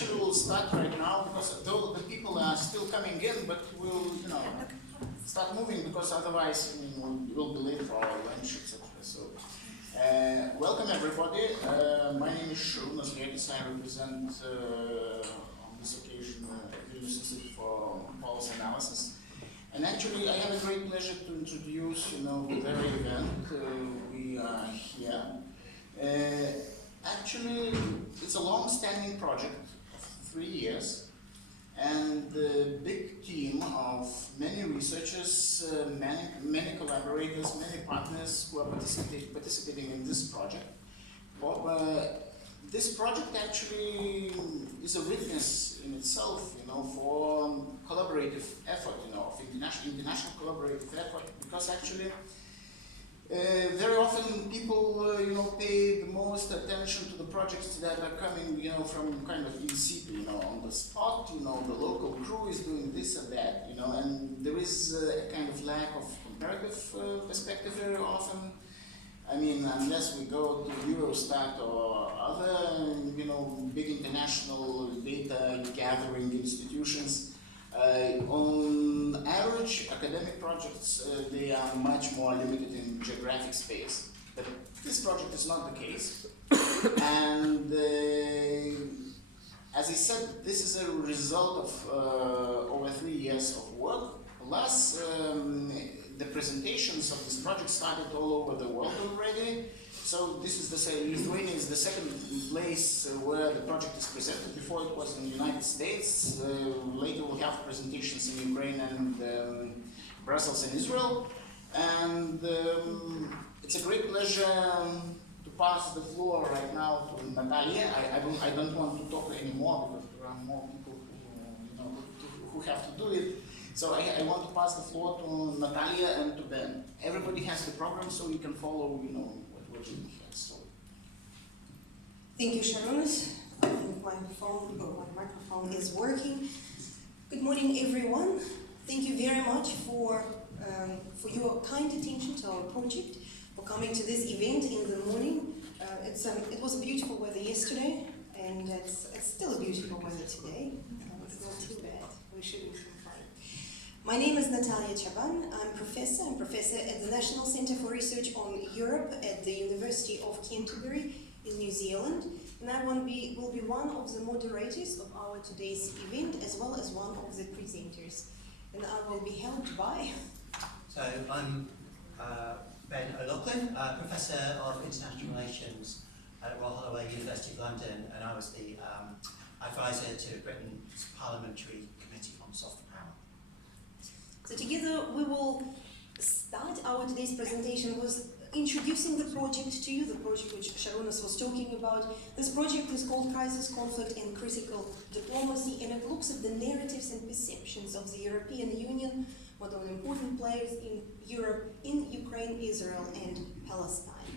actually will start right now because though the people are still coming in, but we'll, start moving because otherwise, we'll be late for our lunch, etc. So, welcome everybody. My name is Šarūnas Liekis. I represent on this occasion Vilnius Institute for Policy Analysis. And actually, I have a great pleasure to introduce, the very event we are here. Actually, it's a long-standing project of 3 years, and a big team of many researchers, many collaborators, many partners who are participating in this project. This project actually is a witness in itself, for collaborative effort, of international collaborative effort, because actually very often people, pay the most attention to the projects that are coming, from kind of in situ, on the spot, the local crew is doing this and that, and there is a kind of lack of comparative perspective very often. I mean, unless we go to Eurostat or other, big international data gathering institutions, on average, academic projects, they are much more limited in geographic space. But this project is not the case. And as I said, this is a result of over 3 years of work, plus the presentations of this project started all over the world already. So this is Lithuania is the second place where the project is presented. Before it was in the United States. Later we'll have presentations in Ukraine and Brussels and Israel. And it's a great pleasure to pass the floor right now to Natalia. I don't want to talk anymore because there are more people who have to do it. So I want to pass the floor to Natalia and to Ben. Everybody has the program, so you can follow, what we're doing here. So. Thank you, Šarūnas. I think my microphone is working. Good morning, everyone. Thank you very much for your kind attention to our project, for coming to this event in the morning. It was a beautiful weather yesterday, and it's still a beautiful weather today. It's not too bad. We shouldn't complain. My name is Natalia Chaban. I'm professor at the National Center for Research on Europe at the University of Canterbury in New Zealand, and I will be one of the moderators of our today's event, as well as one of the presenters. And I will be helped by... So I'm Ben O'Loughlin, Professor of International Relations at Royal Holloway, University of London, and I was the advisor to Britain's Parliamentary Committee on Soft Power. So together we will start our today's presentation with introducing the project to you, the project which Šarūnas was talking about. This project is called Crisis, Conflict and Critical Diplomacy, and it looks at the narratives and perceptions of the European Union, one of the important players in Europe, in Ukraine, Israel and Palestine.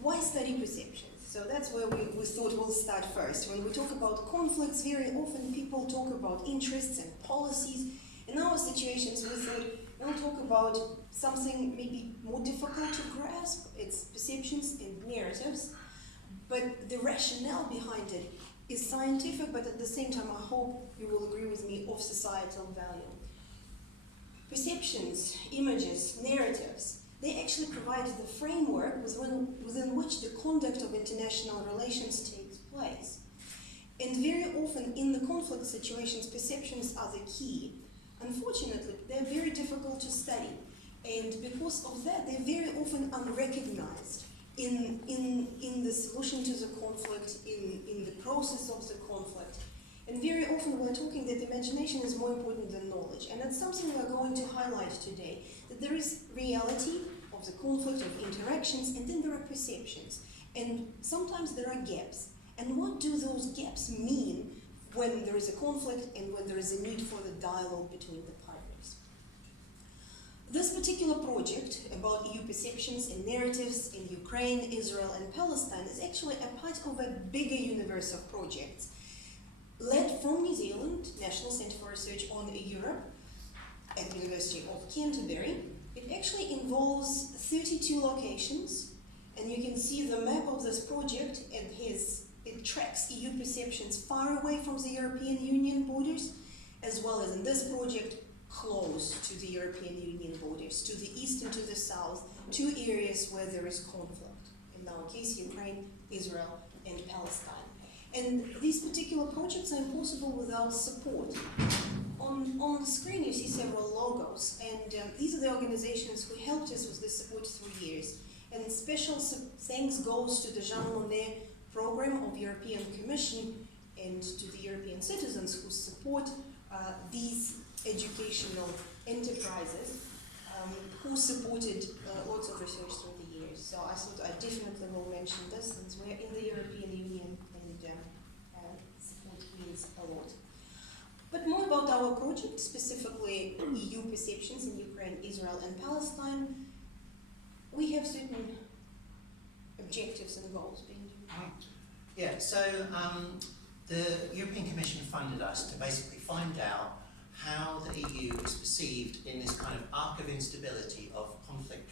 Why study perceptions? So that's where we thought we'll start first. When we talk about conflicts, very often people talk about interests and policies. In our situations, we thought we'll talk about something maybe more difficult to grasp, it's perceptions and narratives, but the rationale behind it is scientific, but at the same time, I hope you will agree with me, of societal value. Perceptions, images, narratives, they actually provide the framework within which the conduct of international relations takes place. And very often in the conflict situations, perceptions are the key. Unfortunately, they're very difficult to study, and because of that, they're very often unrecognized in the solution to the conflict, in the process of the conflict. And very often we're talking that imagination is more important than knowledge, and that's something we're going to highlight today, that there is reality of the conflict, of interactions, and then there are perceptions. And sometimes there are gaps. And what do those gaps mean when there is a conflict and when there is a need for the dialogue between the partners? This particular project about EU perceptions and narratives in Ukraine, Israel and Palestine is actually a part of a bigger universe of projects led from New Zealand, National Center for Research on Europe at the University of Canterbury. It actually involves 32 locations, and you can see the map of this project and his it tracks EU perceptions far away from the European Union borders, as well as in this project, close to the European Union borders, to the east and to the south, two areas where there is conflict. In our case, Ukraine, Israel, and Palestine. And these particular projects are impossible without support. On the screen you see several logos, and these are the organizations who helped us with this support through years. And special thanks goes to the Jean Monnet program of European Commission and to the European citizens who support these educational enterprises who supported lots of research through the years. So I thought I definitely will mention this since we're in the European Union and support means a lot. But more about our project, specifically EU perceptions in Ukraine, Israel, and Palestine. We have certain objectives and goals being done. Yeah, so the European Commission funded us to basically find out how the EU is perceived in this kind of arc of instability of conflict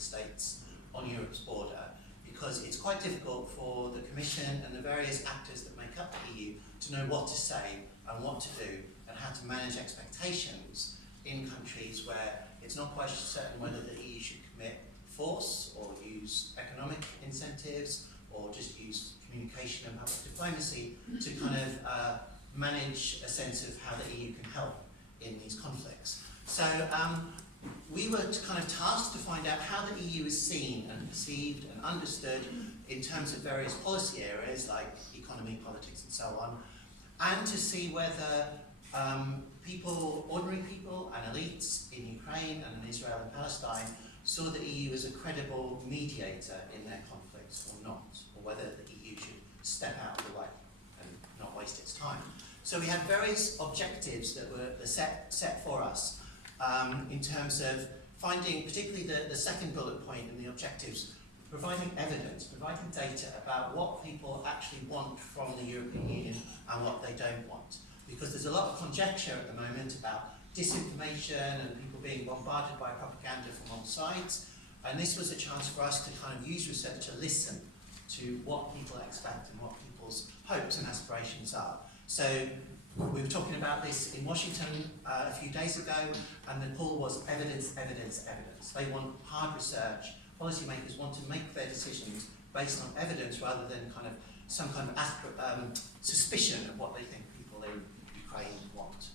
states on Europe's border, because it's quite difficult for the Commission and the various actors that make up the EU to know what to say and what to do and how to manage expectations in countries where it's not quite certain whether the EU should commit force or use economic incentives or just use communication and public diplomacy to kind of manage a sense of how the EU can help in these conflicts. So we were kind of tasked to find out how the EU is seen and perceived and understood in terms of various policy areas like economy, politics and so on, and to see whether people, ordinary people and elites in Ukraine and in Israel and Palestine saw the EU as a credible mediator in their conflicts or not, or whether the EU should step out of the way and not waste its time. So we had various objectives that were set for us in terms of finding, particularly the second bullet point in the objectives, providing evidence, providing data about what people actually want from the European Union and what they don't want. Because there's a lot of conjecture at the moment about disinformation and people being bombarded by propaganda from all sides. And this was a chance for us to kind of use research to listen to what people expect and what people's hopes and aspirations are. So we were talking about this in Washington a few days ago, and the call was evidence, evidence, evidence. They want hard research. Policymakers want to make their decisions based on evidence rather than kind of some kind of suspicion of what they think people in Ukraine want.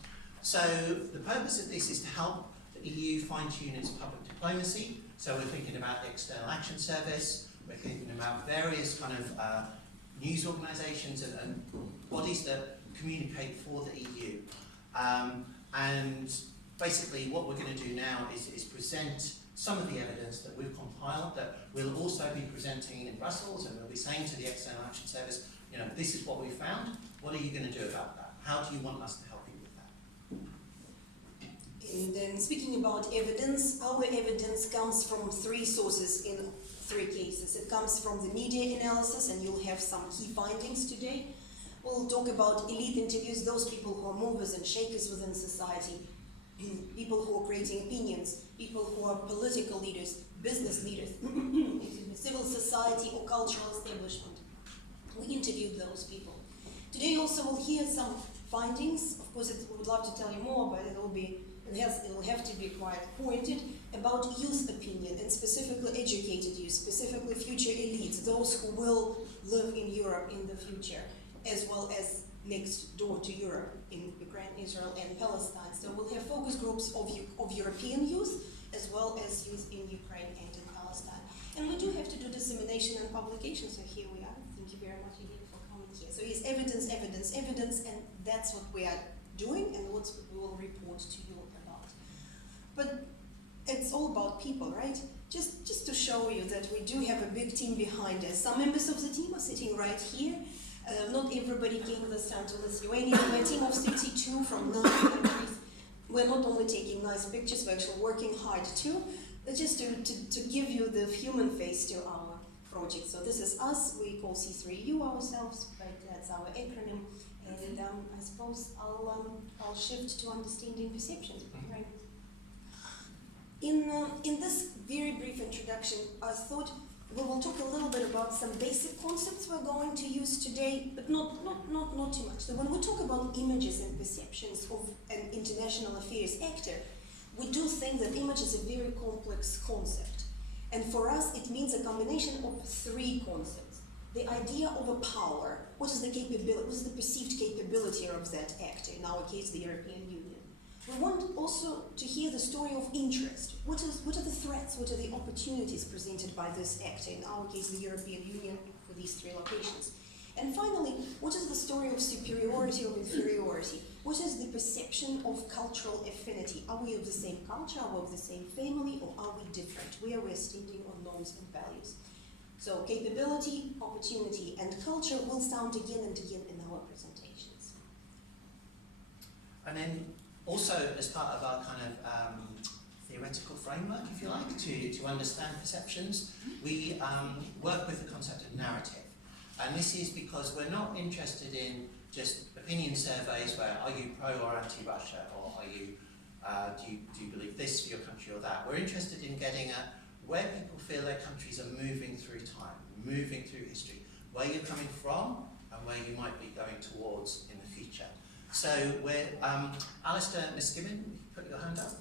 So the purpose of this is to help the EU fine-tune its public diplomacy. So we're thinking about the External Action Service, we're thinking about various kind of news organisations and bodies that communicate for the EU. And basically what we're going to do now is present some of the evidence that we've compiled that we'll also be presenting in Brussels, and we'll be saying to the External Action Service, you know, this is what we found, what are you going to do about that? How do you want us to help you with that? And then speaking about evidence, our evidence comes from three sources in three cases. It comes from the media analysis, and you'll have some key findings today. We'll talk about elite interviews, those people who are movers and shakers within society, people who are creating opinions, people who are political leaders, business leaders, civil society or cultural establishment. We interviewed those people. Today also we'll hear some findings. Of course, we would love to tell you more, but it will have to be quite pointed about youth opinion, and specifically educated youth, specifically future elites, those who will live in Europe in the future, as well as next door to Europe in Ukraine, Israel, and Palestine. So we'll have focus groups of European youth, as well as youth in Ukraine and in Palestine. And we do have to do dissemination and publication, so here we are. Thank you very much again for coming here. So yes, evidence, evidence, evidence, and that's what we are doing and what we will report to you about. But it's all about people, right? Just to show you that we do have a big team behind us. Some members of the team are sitting right here. Not everybody came this time to Lithuania. We're a team of 32 from 9 countries. We're not only taking nice pictures, we're actually working hard too, just to give you the human face to our project. So this is us, we call C3U ourselves, but that's our acronym. And I suppose I'll shift to understanding perceptions. Right? In this very brief introduction, I thought we will talk a little bit about some basic concepts we're going to use today, but not too much. So when we talk about images and perceptions of an international affairs actor, we do think that image is a very complex concept. And for us, it means a combination of three concepts. The idea of a power, what is the capability, what is the perceived capability of that actor, in our case, the European Union. We want also to hear the story of interest. What are the threats, what are the opportunities presented by this actor, in our case, the European Union, for these three locations. And finally, what is the story of superiority or inferiority? What is the perception of cultural affinity? Are we of the same culture, are we of the same family, or are we different? Where we're standing on norms and values. So capability, opportunity, and culture will sound again and again in our presentations. And then also, as part of our kind of theoretical framework, if you like, to understand perceptions, we work with the concept of narrative. And this is because we're not interested in just opinion surveys where are you pro or anti-Russia, or are you, do you believe this for your country or that. We're interested in getting at where people feel their countries are moving through time, moving through history, where you're coming from and where you might be going towards in the future. So we're, Alistair Miskimin, put your hand up.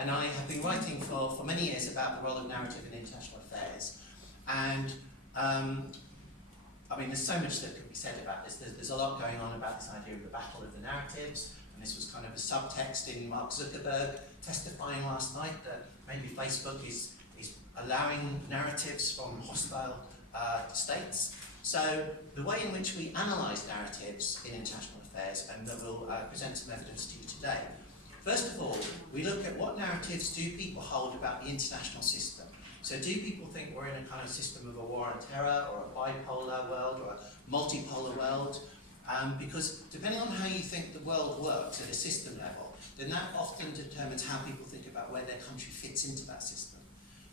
And I have been writing for many years about the role of narrative in international affairs. And I mean, there's so much that can be said about this. There's a lot going on about this idea of the battle of the narratives. And this was kind of a subtext in Mark Zuckerberg testifying last night that maybe Facebook is allowing narratives from hostile states. So the way in which we analyse narratives in international affairs, and that we'll present some evidence to you today. First of all, we look at what narratives do people hold about the international system. So do people think we're in a kind of system of a war on terror, or a bipolar world, or a multipolar world? Because depending on how you think the world works at a system level, then that often determines how people think about where their country fits into that system.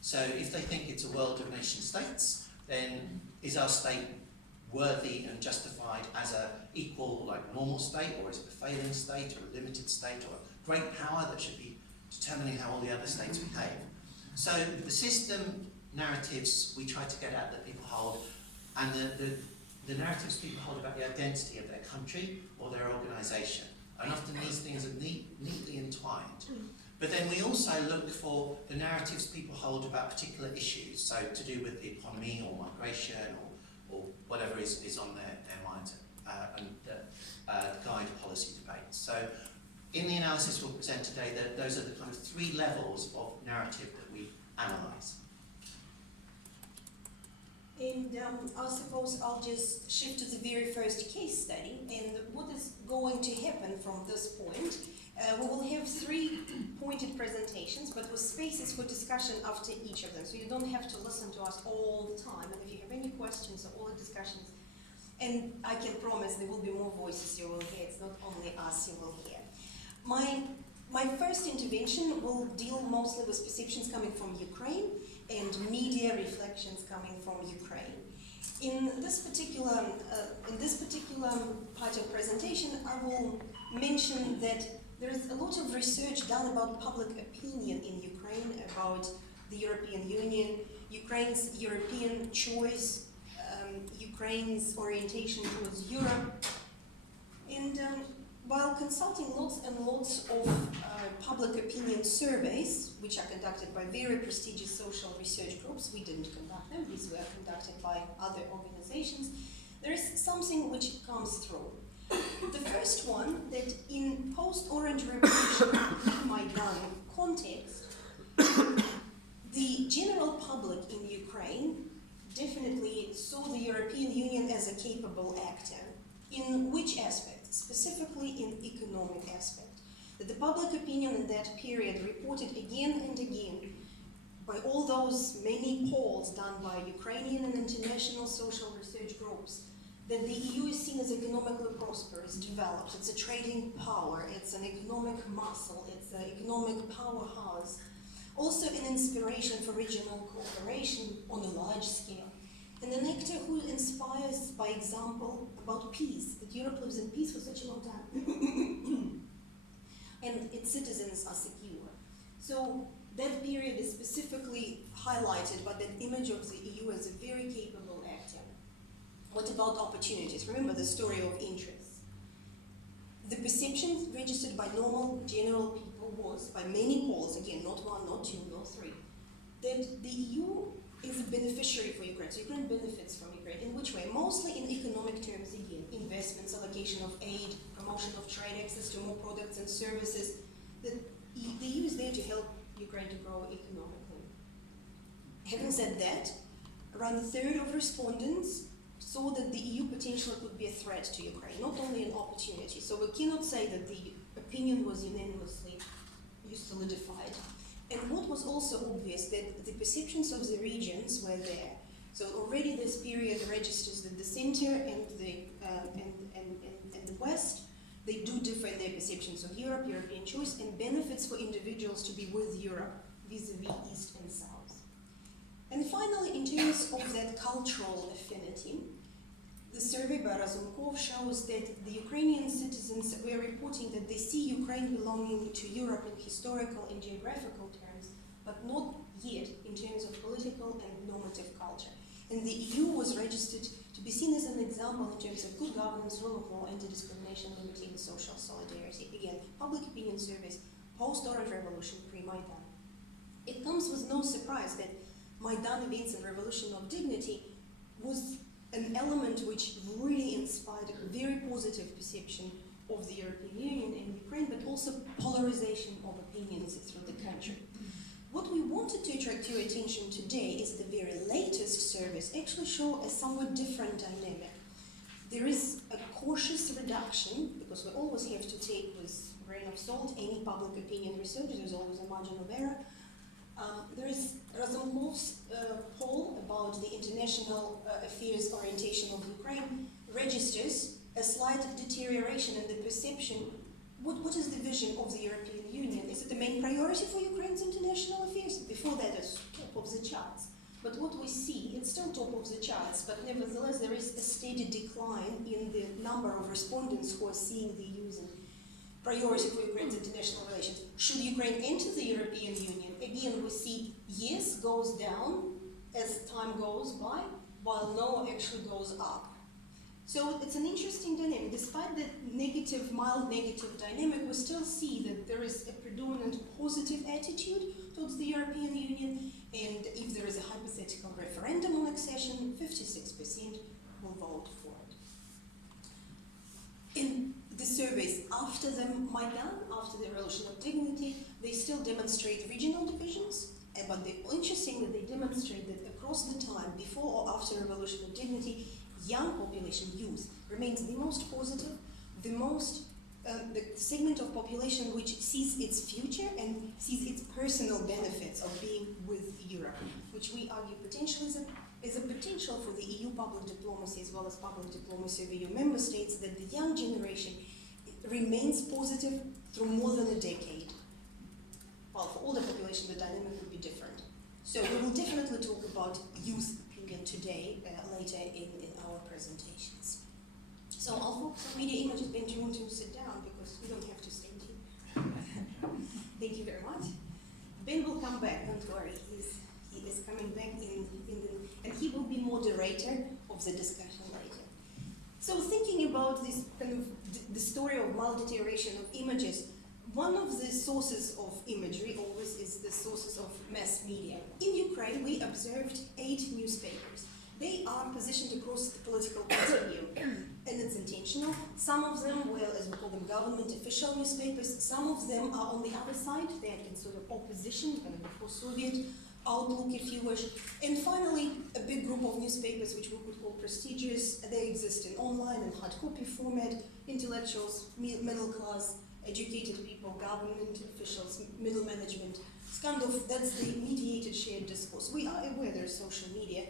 So if they think it's a world of nation states, then is our state worthy and justified as an equal, like normal state, or is it a failing state, or a limited state, or a great power that should be determining how all the other states behave? So the system narratives we try to get at that people hold, and the narratives people hold about the identity of their country or their organisation. And often these things are neatly entwined. But then we also look for the narratives people hold about particular issues, so to do with the economy or migration or whatever is on their minds and guide policy debates. So in the analysis we'll present today, those are the kind of three levels of narrative that we analyse. And I suppose I'll just shift to the very first case study. And what is going to happen from this point? We will have 3 pointed presentations, but with spaces for discussion after each of them. So you don't have to listen to us all the time. And if you have any questions or all the discussions, and I can promise there will be more voices you will hear. It's not only us you will hear. My first intervention will deal mostly with perceptions coming from Ukraine and media reflections coming from Ukraine. In this particular part of presentation, I will mention that there is a lot of research done about public opinion in Ukraine, about the European Union, Ukraine's European choice, Ukraine's orientation towards Europe. And while consulting lots and lots of public opinion surveys, which are conducted by very prestigious social research groups, we didn't conduct them, these were conducted by other organizations, there is something which comes through. The first one, that in post-Orange Revolution Maidan context, the general public in Ukraine definitely saw the European Union as a capable actor. In which aspect? Specifically in economic aspect. That the public opinion in that period reported again and again by all those many polls done by Ukrainian and international social research groups, that the EU is seen as economically prosperous, developed, it's a trading power, it's an economic muscle, it's an economic powerhouse. Also an inspiration for regional cooperation on a large scale. And an actor who inspires, by example, about peace, that Europe lives in peace for such a long time, and its citizens are secure. So that period is specifically highlighted by that image of the EU as a very capable actor. What about opportunities? Remember the story of interests. The perception registered by normal, general people was, by many polls, again, not one, not two, not three, that the EU is a beneficiary for Ukraine. So Ukraine benefits from Ukraine. In which way? Mostly in economic terms, again, investments, allocation of aid, promotion of trade, access to more products and services. The EU is there to help Ukraine to grow economically. Having said that, around a third of respondents saw that the EU potentially could be a threat to Ukraine, not only an opportunity. So we cannot say that the opinion was unanimously solidified. And what was also obvious, that the perceptions of the regions were there. So already this period registers that the center and the West, they do differ in their perceptions of Europe, European choice, and benefits for individuals to be with Europe vis-a-vis East and South. And finally, in terms of that cultural affinity, the survey by Razumkov shows that the Ukrainian citizens were reporting that they see Ukraine belonging to Europe in historical and geographical terms, but not yet in terms of political and normative culture. And the EU was registered to be seen as an example in terms of good governance, rule of law, anti-discrimination, liberty, and social solidarity. Again, public opinion surveys, post-Orange Revolution, pre-Maidan. It comes with no surprise that Maidan events and Revolution of Dignity was an element which really inspired a very positive perception of the European Union and Ukraine, but also polarization of opinions through the country. What we wanted to attract your attention today is the very latest surveys actually show a somewhat different dynamic. There is a cautious reduction, because we always have to take with a grain of salt any public opinion research, there's always a margin of error. There is Razumkov's poll about the international affairs orientation of Ukraine registers a slight deterioration in the perception. What is the vision of the European Union? Is it the main priority for Ukraine's international affairs? Before that, it's top of the charts. But what we see, it's still top of the charts, but nevertheless there is a steady decline in the number of respondents who are seeing the EU as a priority for Ukraine's international relations. Should Ukraine enter the European Union? Again, we see yes goes down as time goes by, while no actually goes up. So it's an interesting dynamic. Despite the negative, mild negative dynamic, we still see that there is a predominant positive attitude towards the European Union, and if there is a hypothetical referendum on accession, 56% will vote for it. In the surveys after the Maidan, after the Revolution of Dignity, they still demonstrate regional divisions, but interestingly, they demonstrate that across the time, before or after the Revolution of Dignity, young population, youth, remains the most positive, the segment of population which sees its future and sees its personal benefits of being with Europe, which we argue potentially is a potential for the EU public diplomacy as well as public diplomacy of EU member states, that the young generation remains positive through more than a decade. Well, for older population, the dynamic would be different. So we will definitely talk about youth opinion today, later in our presentations. So I'll focus on media images. Ben, do you want to sit down because you don't have to stand here? Thank you very much. Ben will come back, don't worry. He is coming back and he will be moderator of the discussion later. So thinking about this kind of the story of mild deterioration of images, one of the sources of imagery always is the sources of mass media. In Ukraine, we observed 8 newspapers. They are positioned across the political continuum, and it's intentional. Some of them, well, as we call them, government official newspapers. Some of them are on the other side. They are in sort of opposition, kind of before Soviet outlook, if you wish. And finally, a big group of newspapers, which we could call prestigious. They exist in online and hard copy format. Intellectuals, middle class, educated people, government officials, middle management. It's kind of, that's the mediated shared discourse. We are aware there's social media,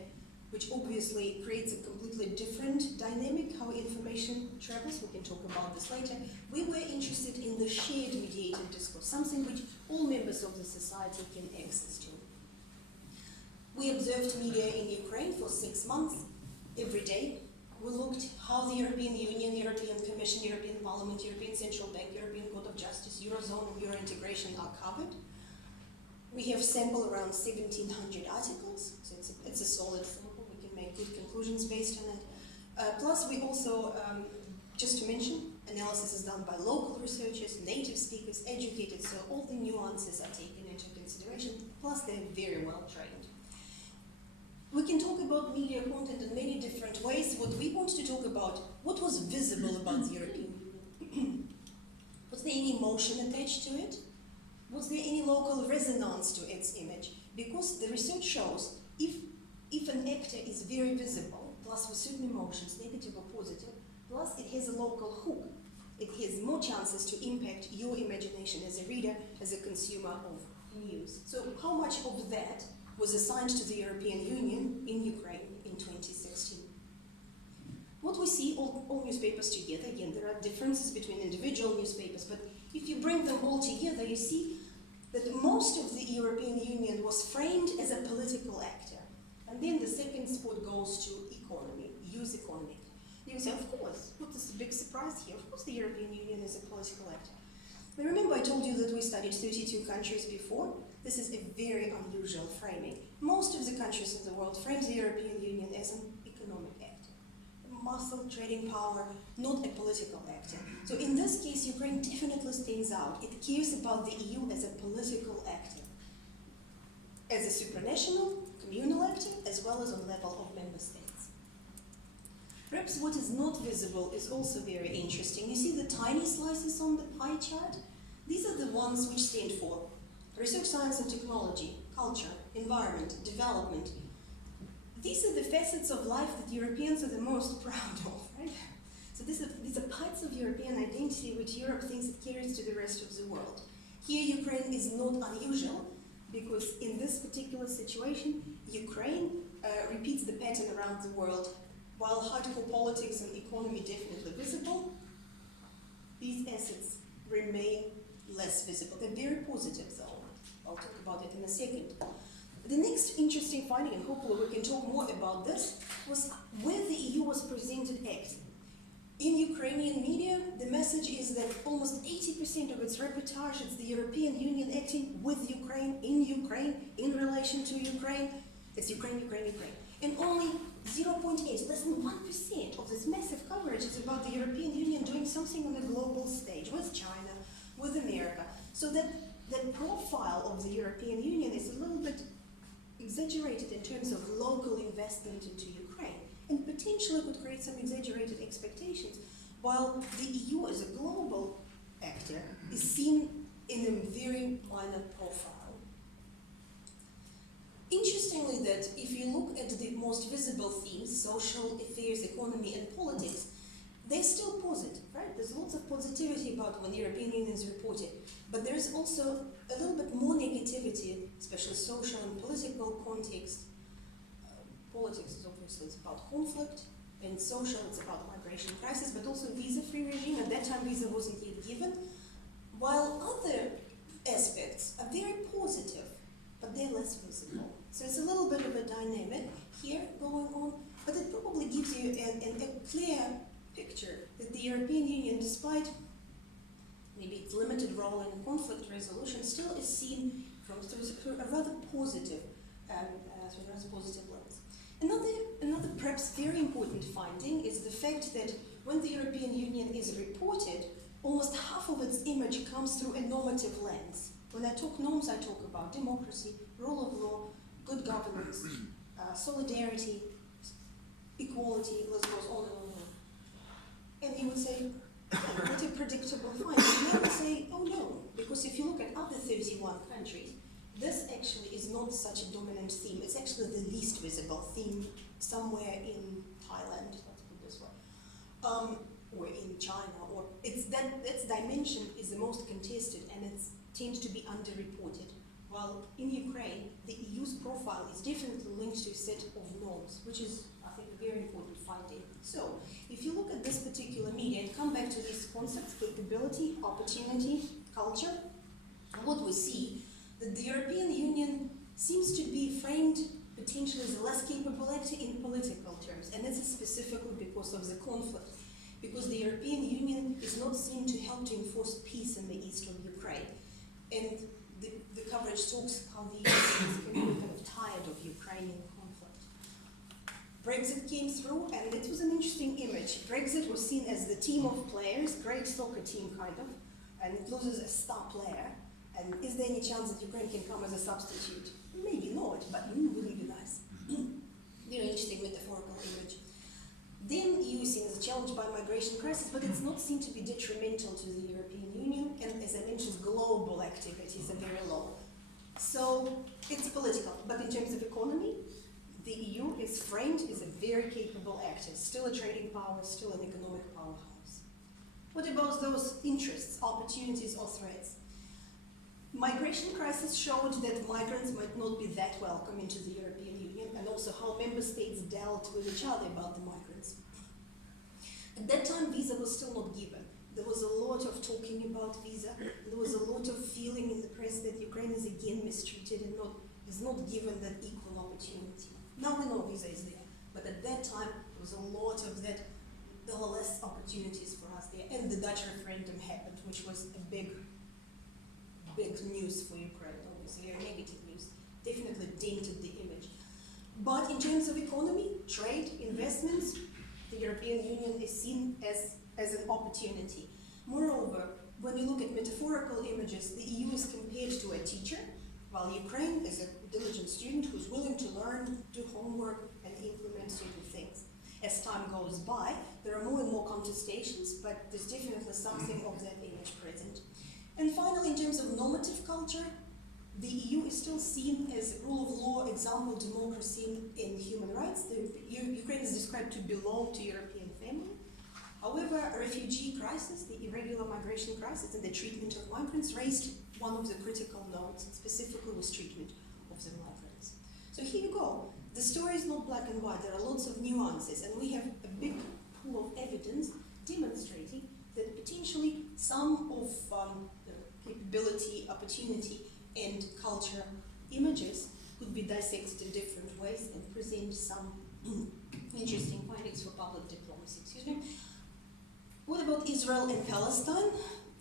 which obviously creates a completely different dynamic, how information travels. We can talk about this later. We were interested in the shared mediated discourse, something which all members of the society can access to. We observed media in Ukraine for 6 months, every day. We looked how the European Union, European Commission, European Parliament, European Central Bank, European Court of Justice, Eurozone and Euro integration are covered. We have sampled around 1,700 articles, so it's a solid sample. We can make good conclusions based on it. Plus, we also, just to mention, analysis is done by local researchers, native speakers, educated, so all the nuances are taken into consideration, plus they're very well trained. We can talk about media content in many different ways. What we want to talk about, what was visible about the European Union? Was there any emotion attached to it? Was there any local resonance to its image? Because the research shows if an actor is very visible, plus with certain emotions, negative or positive, plus it has a local hook, it has more chances to impact your imagination as a reader, as a consumer of news. So how much of that was assigned to the European Union in Ukraine in 2016? What we see, all newspapers together, again, there are differences between individual newspapers, but if you bring them all together, you see that most of the European Union was framed as a political actor. And then the second spot goes to economy, use economy. You say, of course, what is the big surprise here? Of course the European Union is a political actor. But remember I told you that we studied 32 countries before? This is a very unusual framing. Most of the countries in the world frame the European Union as an economic actor. Muscle, trading power, not a political actor. So in this case, Ukraine definitely stands out. It cares about the EU as a political actor, as a supranational, communal actor, as well as on level of member states. Perhaps what is not visible is also very interesting. You see the tiny slices on the pie chart? These are the ones which stand for research, science and technology, culture, environment, development. These are the facets of life that Europeans are the most proud of, right? So these are parts of European identity which Europe thinks it carries to the rest of the world. Here Ukraine is not unusual because in this particular situation, Ukraine repeats the pattern around the world. While hardcore politics and economy definitely visible, these assets remain less visible. They're very positive though. I'll talk about it in a second. The next interesting finding, and hopefully we can talk more about this, was where the EU was presented acting. In Ukrainian media, the message is that almost 80% of its reportage is the European Union acting with Ukraine, in relation to Ukraine. It's Ukraine, Ukraine, Ukraine. And only 0.8, less than 1% of this massive coverage is about the European Union doing something on a global stage with China, with America. So that the profile of the European Union is a little bit exaggerated in terms of local investment into Ukraine, and potentially could create some exaggerated expectations, while the EU as a global actor is seen in a very minor profile. Interestingly that if you look at the most visible themes, social affairs, economy and politics, they're still positive, right? There's lots of positivity about when the European Union is reported, but there's also a little bit more negativity, especially social and political context. Politics is obviously it's about conflict, and social it's about migration crisis, but also visa-free regime. At that time, visa wasn't yet given, while other aspects are very positive, but they're less visible. So it's a little bit of a dynamic here going on, but it probably gives you a clear picture that the European Union, despite maybe its limited role in conflict resolution, still is seen through a rather positive, lens. Another perhaps very important finding is the fact that when the European Union is reported, almost half of its image comes through a normative lens. When I talk norms, I talk about democracy, rule of law, good governance, solidarity, equality, the list goes on and on and on. And you would say, what a predictable finding. And I would say, oh no, because if you look at other 31 countries, this actually is not such a dominant theme. It's actually the least visible theme somewhere in Thailand, let's put it this way, or in China, or its dimension is the most contested and it tends to be underreported. While in Ukraine, the EU's profile is definitely linked to a set of norms, which is, I think, a very important finding. So, if you look at this particular media and come back to these concepts, capability, opportunity, culture, what we see, that the European Union seems to be framed potentially as a less capable actor in political terms, and this is specifically because of the conflict, because the European Union is not seen to help to enforce peace in the east of Ukraine. And the coverage talks how Brexit came through, and it was an interesting image. Brexit was seen as the team of players, great soccer team kind of, and it loses a star player. And is there any chance that Ukraine can come as a substitute? Maybe not, but wouldn't be nice. Very interesting metaphorical image. Then EU is seen as a challenge by migration crisis, but it's not seen to be detrimental to the European Union, and as I mentioned, global activities are very low. So it's political, but in terms of economy, the EU is framed as a very capable actor, still a trading power, still an economic powerhouse. What about those interests, opportunities, or threats? Migration crisis showed that migrants might not be that welcome into the European Union, and also how member states dealt with each other about the migrants. At that time, visa was still not given. There was a lot of talking about visa. There was a lot of feeling in the press that Ukraine is again mistreated and is not given that equal opportunity. Now we know visa is there, but at that time, there was a lot of that. There were less opportunities for us there, and the Dutch referendum happened, which was a big news for Ukraine, obviously, very negative news. Definitely dented the image. But in terms of economy, trade, investments, the European Union is seen as an opportunity. Moreover, when you look at metaphorical images, the EU is compared to a teacher, while Ukraine is a diligent student who's willing to learn, do homework, and implement certain things. As time goes by, there are more and more contestations, but there's definitely something of that image present. And finally, in terms of normative culture, the EU is still seen as a rule of law, example, democracy, and human rights. Ukraine is described to belong to European family. However, a refugee crisis, the irregular migration crisis, and the treatment of migrants raised one of the critical notes, specifically was treatment of the migrants. So here you go. The story is not black and white. There are lots of nuances, and we have a big pool of evidence demonstrating that potentially some of the capability, opportunity, and culture images could be dissected in different ways and present some interesting findings for public diplomacy. Excuse me. What about Israel and Palestine?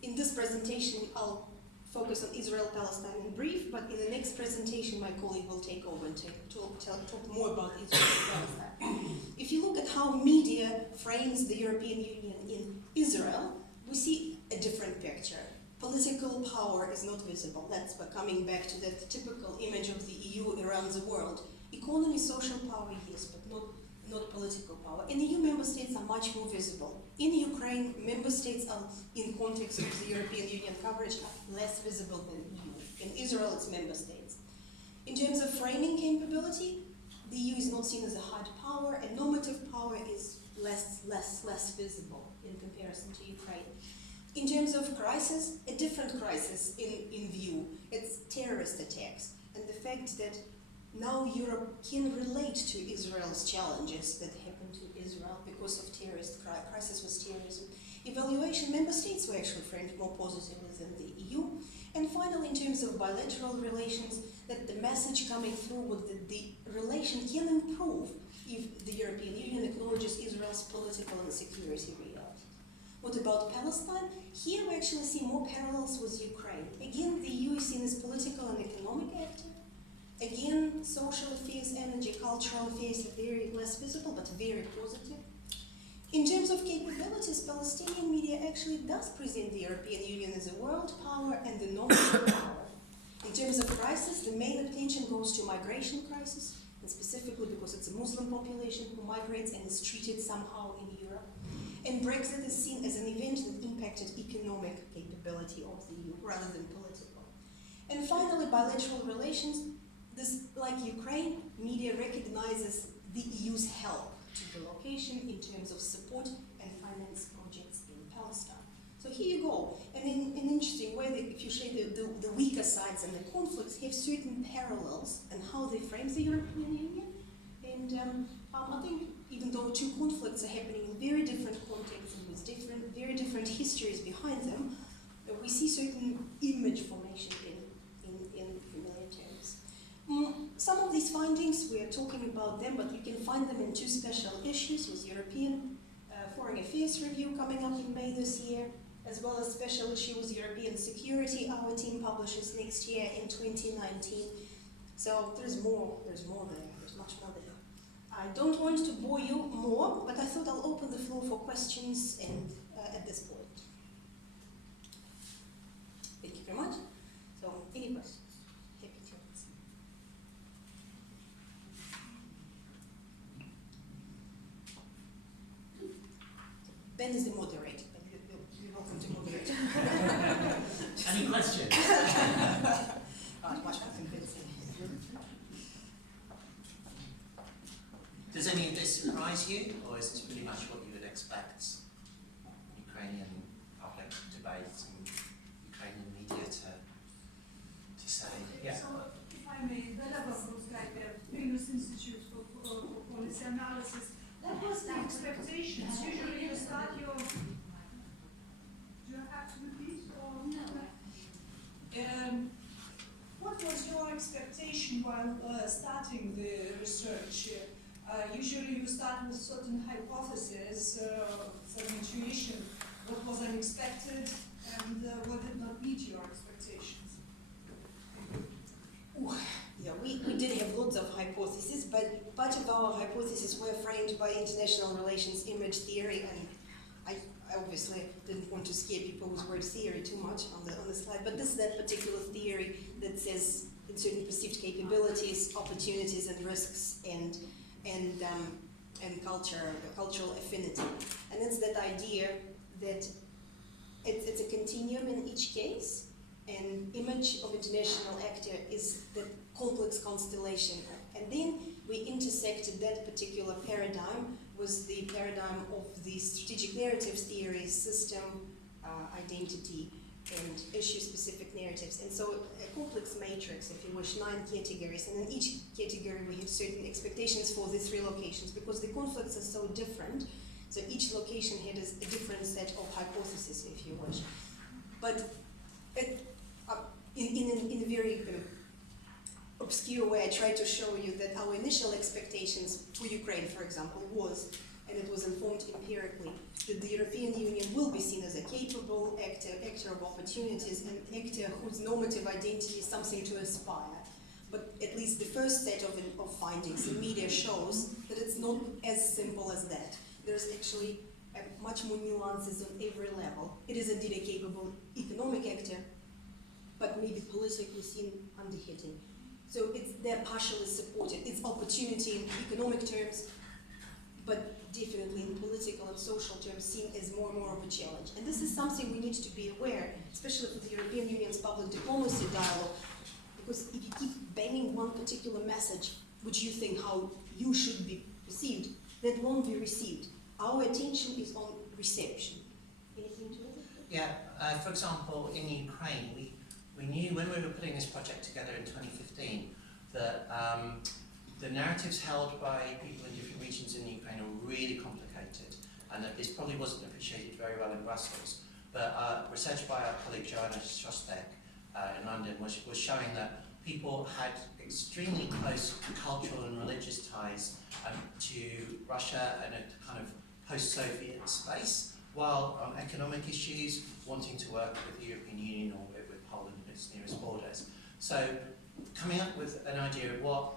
In this presentation, I'll focus on Israel, Palestine in brief, but in the next presentation, my colleague will take over and talk more about Israel and Palestine. If you look at how media frames the European Union in Israel, we see a different picture. Political power is not visible. That's coming back to that typical image of the EU around the world. Economy, social power, yes, but not political power. And EU member states are much more visible. In Ukraine, member states are, in context of the European Union coverage, are less visible than EU. In Israel, it's member states. In terms of framing capability, the EU is not seen as a hard power, and normative power is less visible in comparison to Ukraine. In terms of crisis, a different crisis in view. It's terrorist attacks, and the fact that now Europe can relate to Israel's challenges that happened to Israel because of terrorist crisis with terrorism. Evaluation, member states were actually framed more positively than the EU. And finally, in terms of bilateral relations, that the message coming through was that the relation can improve if the European Union acknowledges Israel's political and security reality. What about Palestine? Here we actually see more parallels with Ukraine. Again, the EU is seen as political and economic actor. Again, social affairs, energy, cultural affairs are very less visible, but very positive. In terms of capabilities, Palestinian media actually does present the European Union as a world power and a normative power. In terms of crisis, the main attention goes to migration crisis, and specifically because it's a Muslim population who migrates and is treated somehow in Europe. And Brexit is seen as an event that impacted economic capability of the EU rather than political. And finally, bilateral relations. This, like Ukraine, media recognizes the EU's help to the location in terms of support and finance projects in Palestine. So here you go. And in an interesting way, if you share the weaker sides and the conflicts have certain parallels and how they frame the European Union. And I think even though two conflicts are happening in very different contexts and with very different histories behind them, we see certain image formation in familiar terms. Some of these findings, we are talking about them, but you can find them in two special issues with European Foreign Affairs Review coming up in May this year, as well as special issue with European Security our team publishes next year in 2019. So there's more there, there's much more there. I don't want to bore you more, but I thought I'll open the floor for questions and at this point. Thank you very much. So, any questions? Happy to answer. Ben is the moderator, but you're welcome to moderate. Any questions? Much better. Does any of this surprise you, or is this pretty much what you would expect Ukrainian public debates and Ukrainian media to say? Yeah. So, if I may, Natalia Chaban, Vilnius Institute for Policy Analysis, what was the expectations? Usually you start your... Do you have to repeat? Or what was your expectation while starting the research? Usually you start with certain hypotheses, certain intuition, what was unexpected and what did not meet your expectations. Ooh, yeah, we did have lots of hypotheses, but part of our hypotheses were framed by international relations image theory, and I obviously didn't want to scare people with word theory too much on the slide, but this is that particular theory that says in certain perceived capabilities, opportunities and risks and cultural affinity. And it's that idea that it's a continuum in each case, and image of international actor is the complex constellation. And then we intersected that particular paradigm with the paradigm of the strategic narratives theory, system, identity, and issue-specific narratives. And so a complex matrix, if you wish, 9 categories. And in each category we have certain expectations for the 3 locations because the conflicts are so different. So each location had a different set of hypotheses, if you wish. But in a very kind of obscure way, I tried to show you that our initial expectations for Ukraine, for example, was, and it was informed empirically, that the European Union will be seen as a capable actor of opportunities, an actor whose normative identity is something to aspire. But at least the first set of findings in media shows that it's not as simple as that. There's actually much more nuances on every level. It is indeed a capable economic actor, but maybe politically seen underhitting. So they're partially supported. It's opportunity in economic terms, but definitely in political and social terms seen as more and more of a challenge. And this is something we need to be aware, especially for the European Union's public diplomacy dialogue, because if you keep banging one particular message, which you think how you should be perceived, that won't be received. Our attention is on reception. Anything to add? Yeah, for example, in Ukraine, we knew when we were putting this project together in 2015 that the narratives held by people in different regions in Ukraine are really complicated, and that this probably wasn't appreciated very well in Brussels. But research by our colleague Joanna Szostek in London was showing that people had extremely close cultural and religious ties to Russia and a kind of post-Soviet space, while on economic issues, wanting to work with the European Union or with Poland and its nearest borders. So coming up with an idea of what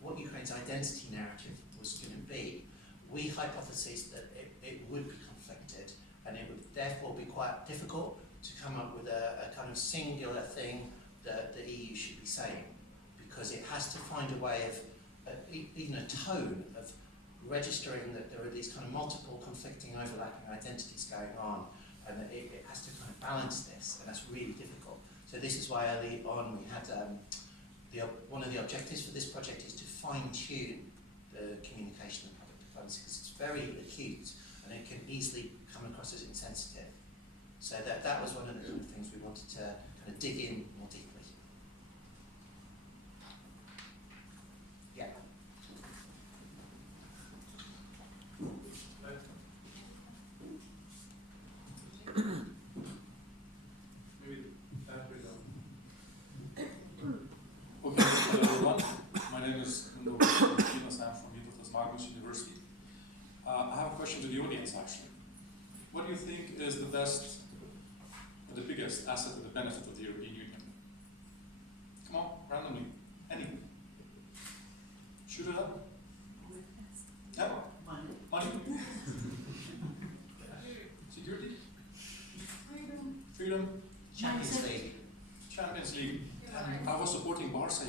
what Ukraine's identity narrative was going to be, we hypothesized that it would be conflicted, and it would therefore be quite difficult to come up with a kind of singular thing that the EU should be saying, because it has to find a way of, even a tone of registering that there are these kind of multiple conflicting overlapping identities going on, and that it has to kind of balance this, and that's really difficult. So this is why early on we had one of the objectives for this project is to fine-tune the communication of public diplomacy, because it's very acute and it can easily come across as insensitive. So that was one of the kind of things we wanted to kind of dig in more deeply. Yeah. Okay, hello everyone. My name is Untitled Chapter. I'm from University. I have a question to the audience actually. What do you think is the best, or the biggest asset and the benefit of the European Union? Come on, randomly, any. Shoot it up.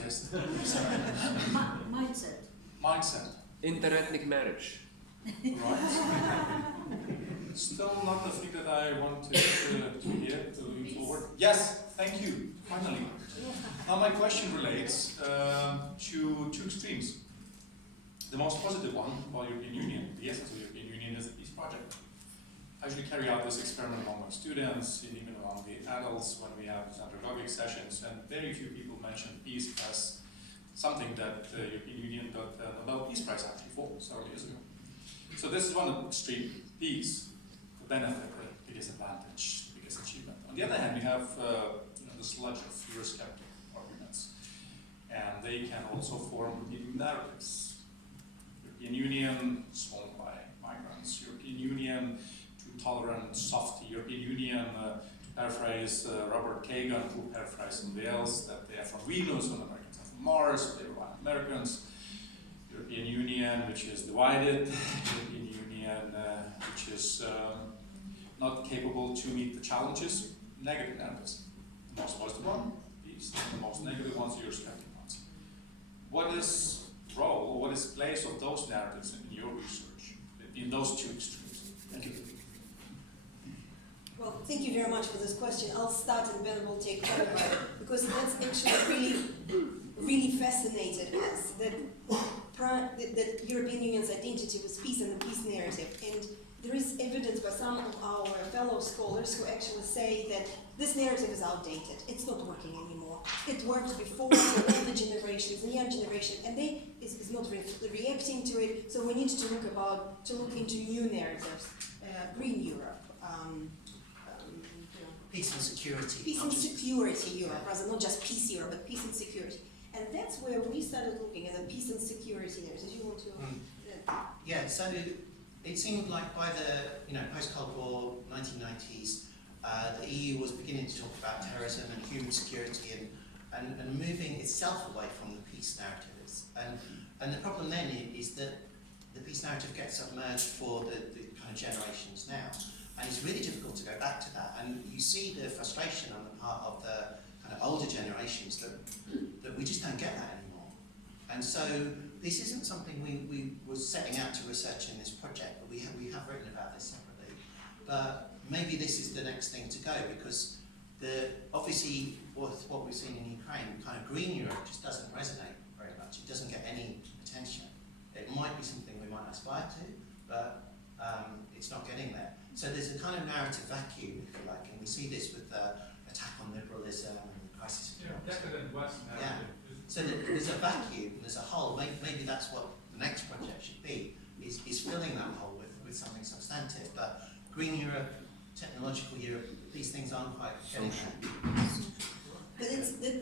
phrased? Mindset. Mindset. Interethnic marriage. Right. Still not the thing that I wanted to hear moving forward. Yes, thank you. Finally. Now my question relates to two extremes. The most positive one about European Union, the essence of the European Union, is the peace project. I usually carry out this experiment among my students and even among the adults when we have these andragogic sessions, and very few people mention peace as something that the European Union got the Nobel Peace Prize actually for several years ago. So this is one extreme, peace, the benefit, the biggest advantage, the biggest achievement. On the other hand, we have the sludge of Eurosceptic arguments, and they can also form competing narratives. European Union swallowed by migrants, European Union too tolerant, softy, European Union, to paraphrase Robert Kagan, who paraphrased somebody else, that they are from Venus and Americans are from Mars, they rely on Americans. European Union, which is divided, European Union, which is not capable to meet the challenges, negative narratives. The most positive one, peace, the most negative ones, Eurosceptic ones. What is role, or what is place of those narratives in your research, in those two extremes? Thank you. Well, thank you very much for this question. I'll start and Ben will take over, because that's actually really fascinated us, that European Union's identity was peace and the peace narrative. And there is evidence by some of our fellow scholars who actually say that this narrative is outdated. It's not working anymore. It worked before for older generations, the young generation, and they is not reacting to it. So we need to look into new narratives, green Europe. Peace and security. Peace and security Europe, rather not just peace Europe, but peace and security. And that's where we started looking at the peace and security narrative. You want to? Yeah. So it seemed like by the post-Cold War 1990s, the EU was beginning to talk about terrorism and human security and moving itself away from the peace narratives. And the problem then is that the peace narrative gets submerged for the kind of generations now. And it's really difficult to go back to that. And you see the frustration on the part of the kind of older generations that we just don't get that anymore. And so this isn't something we were setting out to research in this project, but we have written about this separately. But maybe this is the next thing to go, because obviously what we've seen in Ukraine, kind of green Europe just doesn't resonate very much. It doesn't get any attention. It might be something we might aspire to, but it's not getting there. So there's a kind of narrative vacuum, if you like, and we see this with the attack on liberalism and the crisis of democracy. Yeah. So there's a vacuum, there's a hole. Maybe that's what the next project should be, is filling that hole with something substantive. But green Europe, technological Europe, these things aren't quite getting there. But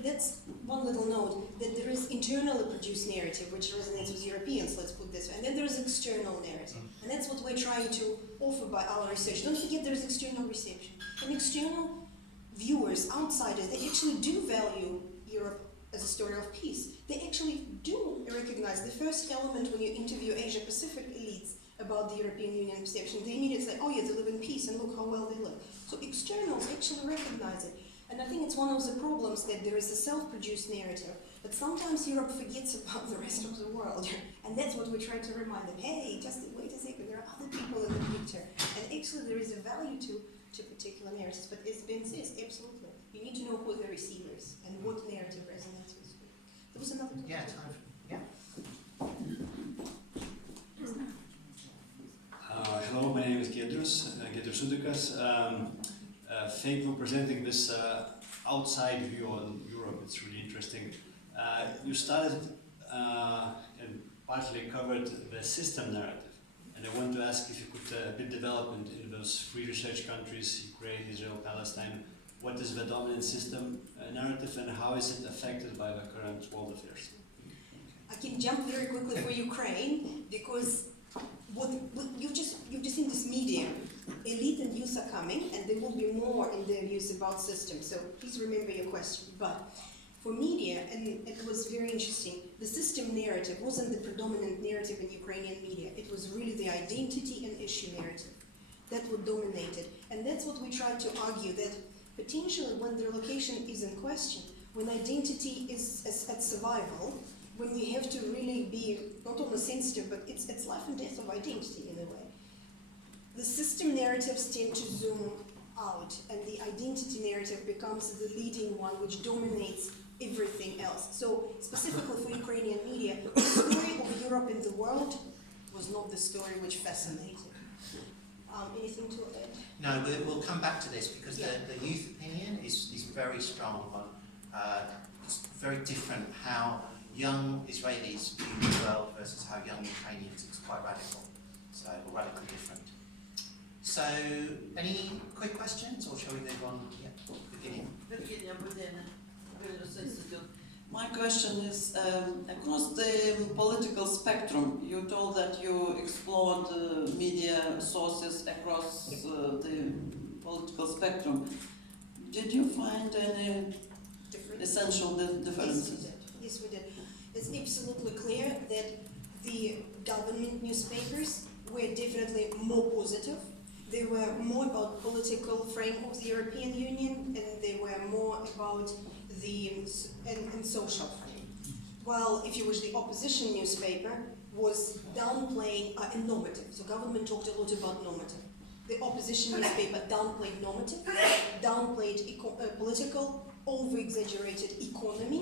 that's one little note, that there is internally produced narrative which resonates with Europeans, let's put this way, and then there is external narrative. And that's what we're trying to offer by our research. Don't forget there is external reception. And external viewers, outsiders, they actually do value Europe as a story of peace. They actually do recognize the first element when you interview Asia-Pacific elites about the European Union perception. They immediately say, oh yeah, they live in peace and look how well they live. So externals actually recognize it. And I think it's one of the problems that there is a self-produced narrative, but sometimes Europe forgets about the rest of the world. And that's what we try to remind them. Hey, just wait a second, there are other people in the picture. And actually there is a value to particular narratives, but as Ben says, absolutely. You need to know who the receiver is and what narrative resonates with you. There was another question. Yeah, time for, yeah. Hello, my name is Giedrius Sudikas. Thank you for presenting this outside view on Europe. It's really interesting. You started and partly covered the system narrative, and I want to ask if you could a bit development in those three research countries, Ukraine, Israel, Palestine. What is the dominant system narrative, and how is it affected by the current world affairs? I can jump very quickly for Ukraine, because what you've just seen this media, elite and youth are coming, and there will be more in their views about systems. So please remember your question. But for media, and it was very interesting, the system narrative wasn't the predominant narrative in Ukrainian media. It was really the identity and issue narrative that would dominate it. And that's what we tried to argue, that potentially when the location is in question, when identity is at survival, when you have to really be not only sensitive, but it's life and death of identity in a way. The system narratives tend to zoom out, and the identity narrative becomes the leading one which dominates everything else. So specifically for Ukrainian media, the story of Europe in the world was not the story which fascinated. Anything to add? No, we'll come back to this because Yeah. the youth opinion is very strong on, it's very different how young Israelis view the world versus how young Ukrainians. It's quite radical, so radically different. So, any quick questions, or shall we move on? Yeah, beginning. My question is, across the political spectrum, you told that you explored media sources across the political spectrum. Did you find any Different? essential differences? Yes, we did. It's absolutely clear that the government newspapers were definitely more positive. They were more about political frame of the European Union, and they were more about the and social frame. While, if you wish, the opposition newspaper was downplaying normative. So government talked a lot about normative. The opposition newspaper downplayed normative, downplayed political, over-exaggerated economy,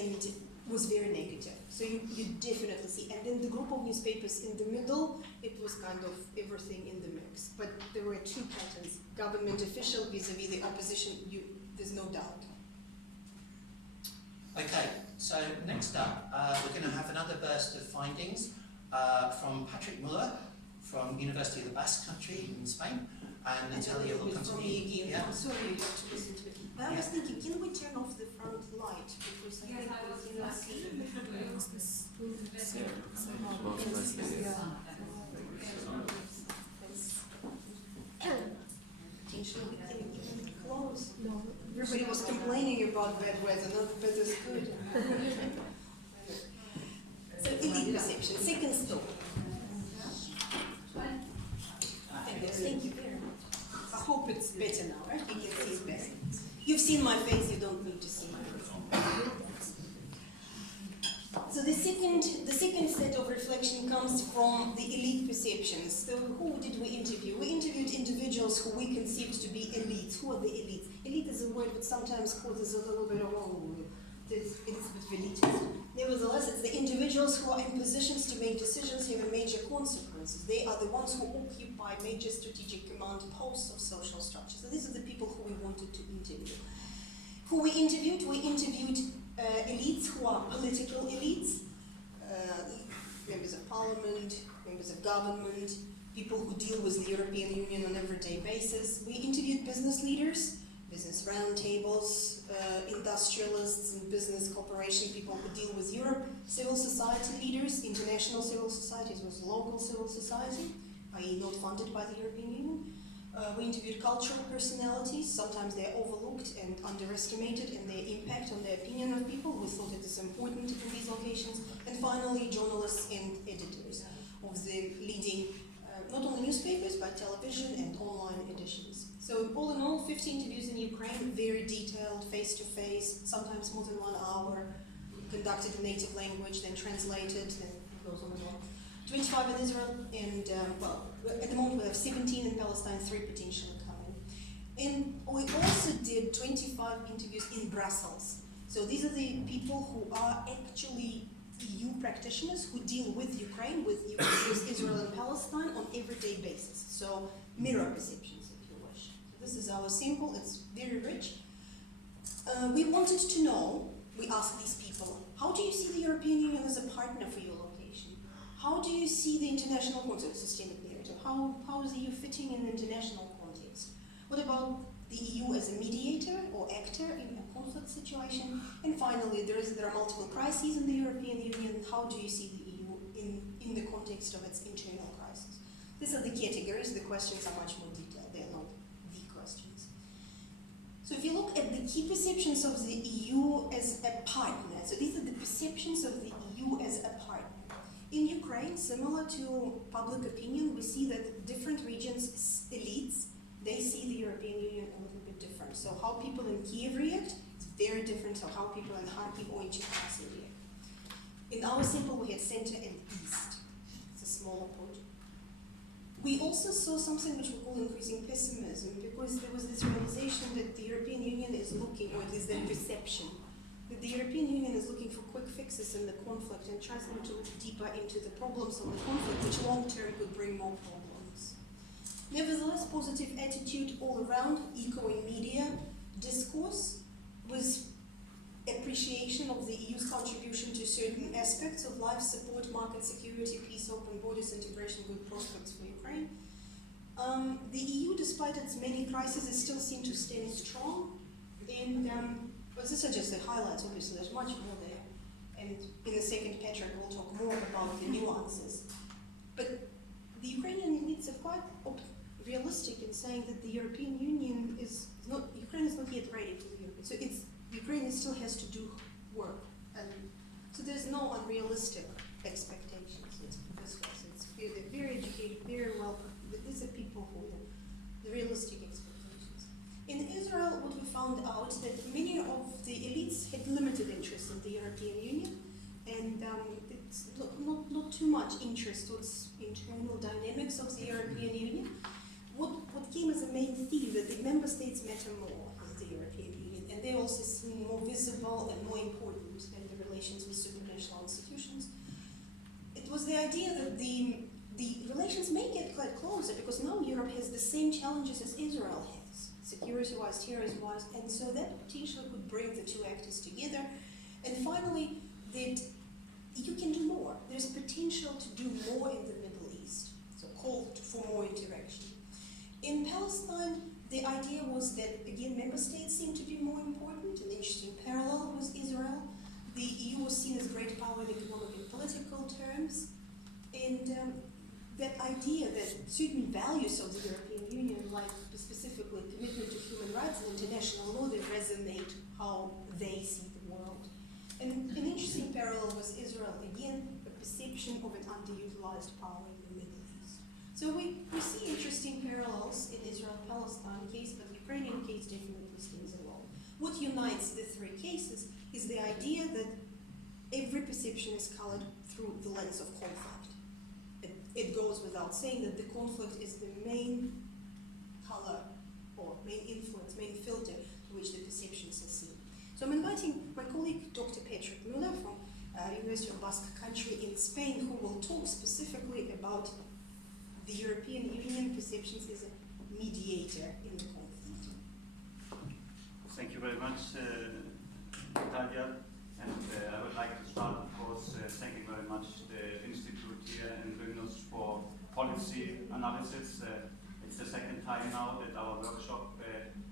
and was very negative. So you definitely see. And then the group of newspapers in the middle, it was kind of everything in the mix. But there were two patterns: government official vis-a-vis the opposition. There's no doubt. Okay, so next up, we're going to have another burst of findings from Patrick Muller from University of the Basque Country in Spain, and Natalia will come to From me. me again. Yeah. I'm sorry you have to listen to me. But I was thinking, can we turn off the front light? Because I think we cannot see. Potentially we can even close. No. Everybody was complaining about bad weather, not the weather's good. So elite perception, second stop. Thank you very much. I hope it's better now, right? You can see it better. You've seen my face, you don't need to see my face. So the second set of reflection comes from the elite perceptions. So who did we interview? We interviewed individuals who we conceived to be elites. Who are the elites? Elite is a word that sometimes causes a little bit of it's a bit elitist. Nevertheless, it's the individuals who are in positions to make decisions having major consequences. They are the ones who occupy major strategic command posts of social structures. So these are the people who we wanted to interview. Who we interviewed? We interviewed elites who are political elites, members of parliament, members of government, people who deal with the European Union on an everyday basis. We interviewed business leaders, business roundtables, industrialists and business corporation people who deal with Europe, civil society leaders, international civil societies with local civil society, i.e. not funded by the European Union. We interviewed cultural personalities. Sometimes they're overlooked and underestimated in their impact on the opinion of people. We thought it is important in these occasions. And finally, journalists and editors of the leading, not only newspapers, but television and online editions. So all in all, 50 interviews in Ukraine, very detailed, face-to-face, sometimes more than 1 hour, conducted in native language, then translated, then it goes on and on. 25 in Israel, and at the moment we have 17 in Palestine, 3 potentially coming. And we also did 25 interviews in Brussels. So these are the people who are actually EU practitioners who deal with Ukraine, with Israel and Palestine on everyday basis. So mirror perceptions, if you wish. So this is our sample, it's very rich. We wanted to know, we asked these people, how do you see the European Union as a partner for your location? How do you see the international context, systemic narrative? How is the EU fitting in the international context? What about the EU as a mediator or actor in a conflict situation? And finally, there are multiple crises in the European Union. How do you see the EU in the context of its internal crisis? These are the categories. The questions are much more detailed. They are not the questions. So if you look at the key perceptions of the EU as a partner, so these are the perceptions of the EU as a partner. In Ukraine, similar to public opinion, we see that different regions, elites, they see the European Union a little bit different. So how people in Kiev react is very different to how people in Kharkiv or in Cherkasy react. In our sample, we had center and east. It's a smaller point. We also saw something which we call increasing pessimism, because there was this realization that the European Union is looking, or at least the perception, that the European Union is looking for quick fixes in the conflict and tries them to look deeper into the problems of the conflict, which long term could bring more problems. Nevertheless, positive attitude all around, echoing media discourse, was appreciation of the EU's contribution to certain aspects of life support, market security, peace, open borders, integration, good prospects for Ukraine. The EU, despite its many crises, still seemed to stand strong. And but these are just the highlights, obviously, there's much more there. And in a second, Patrick will talk more about the nuances. But the Ukrainian elites are quite realistic in saying that the European Union is not, Ukraine is not yet ready for the European. So Ukraine still has to do work. And so there's no unrealistic expectations. It's very educated, very well, these are people who have the realistic expectations. In Israel, what we found out that many of the elites had limited interest in the European Union, and it's not too much interest towards internal dynamics of the European Union. What came as a main theme that the member states matter more than the European Union, and they also seem more visible and more important than the relations with supranational institutions. It was the idea that the relations may get quite closer, because now Europe has the same challenges as Israel has, security-wise, terrorism-wise, and so that potentially could bring the two actors together. And finally, that you can do more. There's potential to do more in the Middle East, so call for more interaction. In Palestine, the idea was that, again, member states seem to be more important, an interesting parallel with Israel. The EU was seen as great power in economic and political terms, and that idea that certain values of the European Union, like specifically commitment to human rights and international law, they resonate how they see the world. And an interesting parallel was Israel, again, a perception of an underutilized power in the Middle East. So we see interesting parallels in Israel-Palestine case, but the Ukrainian case definitely stands alone. What unites the three cases is the idea that every perception is colored through the lens of conflict. It goes without saying that the conflict is the main color or main influence, main filter through which the perceptions are seen. So I'm inviting my colleague, Dr. Patrick Müller from University of Basque Country in Spain, who will talk specifically about the European Union perceptions as a mediator in the conflict. Thank you very much, Natalia. And I would like to start, of course, thanking very much the Institute here in Vilnius for policy analysis. It's the second time now that our workshop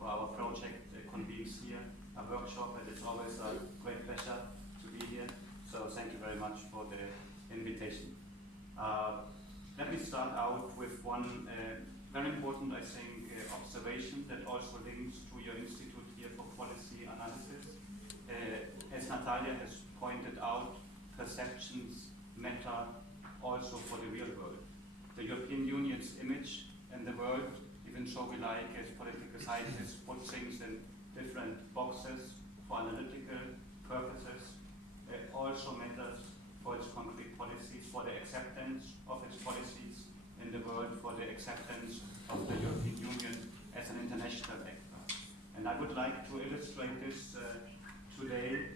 or our project convenes here, a workshop, and it's always a great pleasure to be here. So thank you very much for the invitation. Let me start out with one very important, I think, observation that also links to your Institute here for policy analysis. As Natalia has pointed out, perceptions matter also for the real world. The European Union's image in the world, even though we like as political scientists put things in different boxes for analytical purposes, also matters for its concrete policies, for the acceptance of its policies in the world, for the acceptance of the European Union as an international actor. And I would like to illustrate this today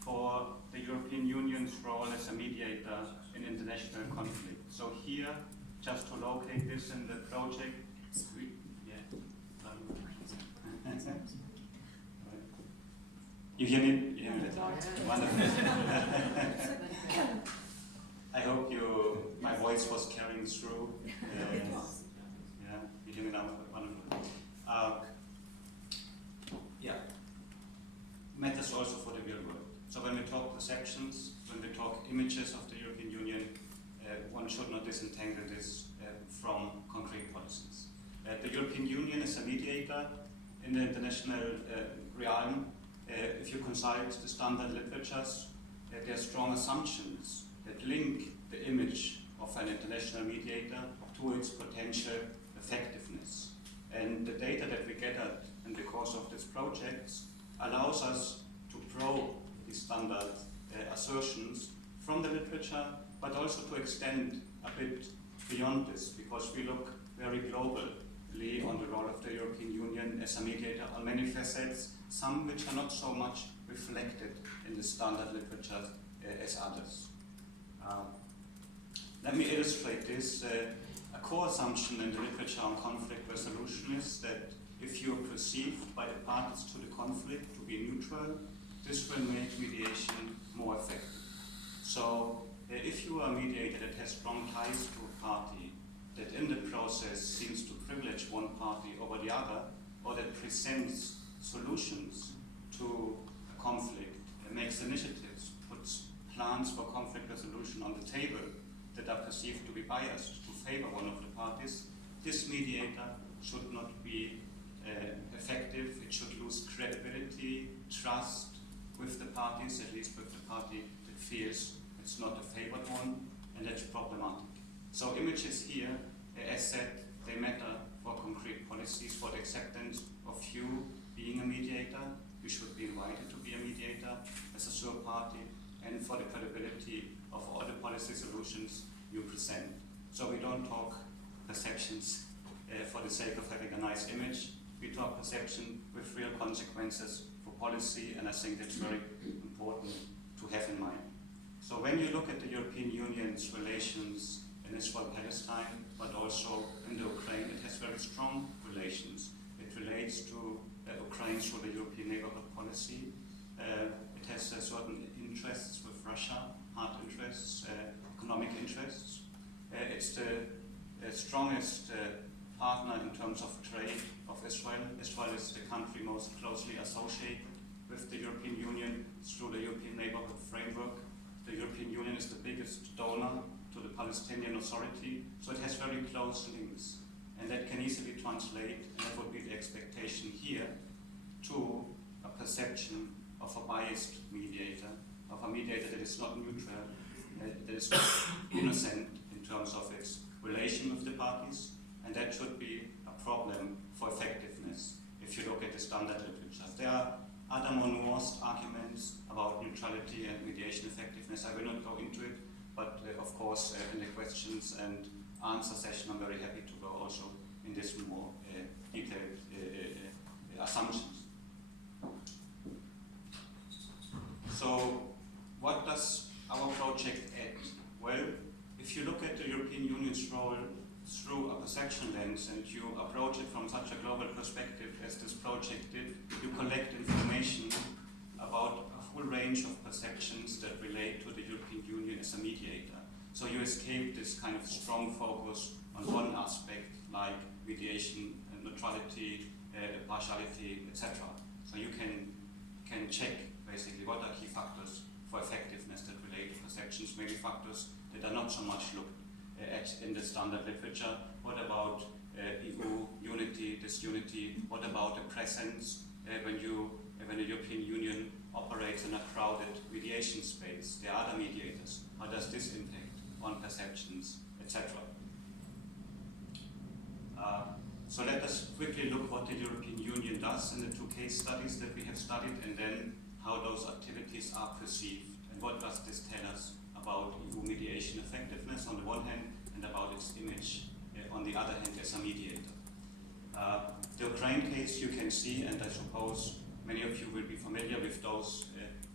for the European Union's role as a mediator in international conflict. So here, just to locate this in the project, You hear me? You hear me? Wonderful. I hope my voice was carrying through. Yeah, you hear me now? Wonderful. Yeah. Matters also for the real world. So when we talk perceptions, when we talk images of the European Union, one should not disentangle this from concrete policies. The European Union is a mediator in the international realm. If you consult the standard literatures, there are strong assumptions that link the image of an international mediator to its potential effectiveness. And the data that we gathered in the course of this project allows us withdraw these standard assertions from the literature, but also to extend a bit beyond this, because we look very globally on the role of the European Union as a mediator on many facets, some which are not so much reflected in the standard literature as others. Let me illustrate this. A core assumption in the literature on conflict resolution is that if you are perceived by the parties to the conflict to be neutral, this will make mediation more effective. So if you are a mediator that has strong ties to a party, that in the process seems to privilege one party over the other, or that presents solutions to a conflict, makes initiatives, puts plans for conflict resolution on the table that are perceived to be biased to favor one of the parties, this mediator should not be effective. It should lose credibility, trust with the parties, at least with the party that feels it's not a favored one, and that's problematic. So images here, as said, they matter for concrete policies, for the acceptance of you being a mediator. You should be invited to be a mediator as a third party, and for the credibility of all the policy solutions you present. So we don't talk perceptions for the sake of having a nice image. We talk perception with real consequences for policy, and I think that's very important to have in mind. So when you look at the European Union's relations in Israel-Palestine, but also in the Ukraine, it has very strong relations. It relates to Ukraine through the European neighborhood policy. It has certain interests with Russia, hard interests, economic interests. It's the strongest partner in terms of trade of Israel. Israel is the country most closely associated with the European Union through the European Neighborhood Framework. The European Union is the biggest donor to the Palestinian Authority, so it has very close links. And that can easily translate, and that would be the expectation here, to a perception of a biased mediator, of a mediator that is not neutral, that is not innocent in terms of its relation with the parties, and that should be a problem for effectiveness if you look at the standard literature. There are other more nuanced arguments about neutrality and mediation effectiveness. I will not go into it, but of course in the questions and answer session I'm very happy to go also in this more detailed assumptions. So what does our project add? Well, if you look at the European Union's role through a perception lens and you approach it from such a global perspective as this project did, you collect information about a full range of perceptions that relate to the European Union as a mediator. So you escape this kind of strong focus on one aspect like mediation, neutrality, partiality, etc. So you can check basically what are key factors for effectiveness that relate to perceptions, maybe factors that are not so much looked at in the standard literature. What about EU unity, disunity? What about the presence when the European Union operates in a crowded mediation space? There are other mediators. How does this impact on perceptions, etc.? So let us quickly look what the European Union does in the two case studies that we have studied, and then how those activities are perceived, and what does this tell us about EU mediation effectiveness on the one hand, and about its image on the other hand as a mediator. The Ukraine case you can see, and I suppose many of you will be familiar with those